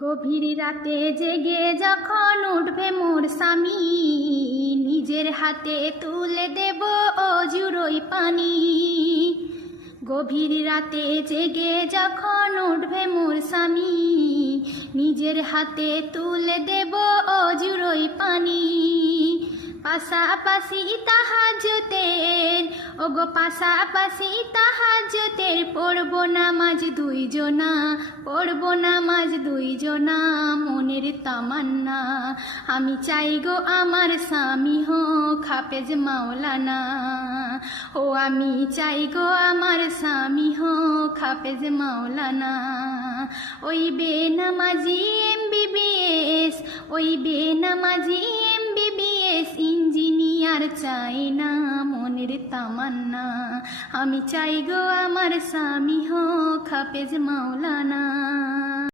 গভীর রাতে জেগে যখন উঠবে মোর স্বামী, নিজের হাতে তুলে দেব অজুরই পানি। গভীর রাতে জেগে যখন উঠবে মোর স্বামী, নিজের হাতে তুলে দেব অজুরই পানি। পাশাপাশি তাহাজ্জুদের, ওগো পাশাপাশি তাহাজ্জুদের, পড়ব নামাজ দুইজনা, পড়ব নামাজ দুইজনা, মনের তামান্না। আমি চাই গো আমার স্বামী হোক হাফেজ মাওলানা, ও আমি চাই গো আমার স্বামী হোক হাফেজ মাওলানা। ওই বেনামাজি MBBS, ওই বেনামাজি MBBS ইঞ্জিনিয়ার চাই না, মনের তামান্না। আমি চাই গো আমার স্বামী হোক হাফেজ মাওলানা।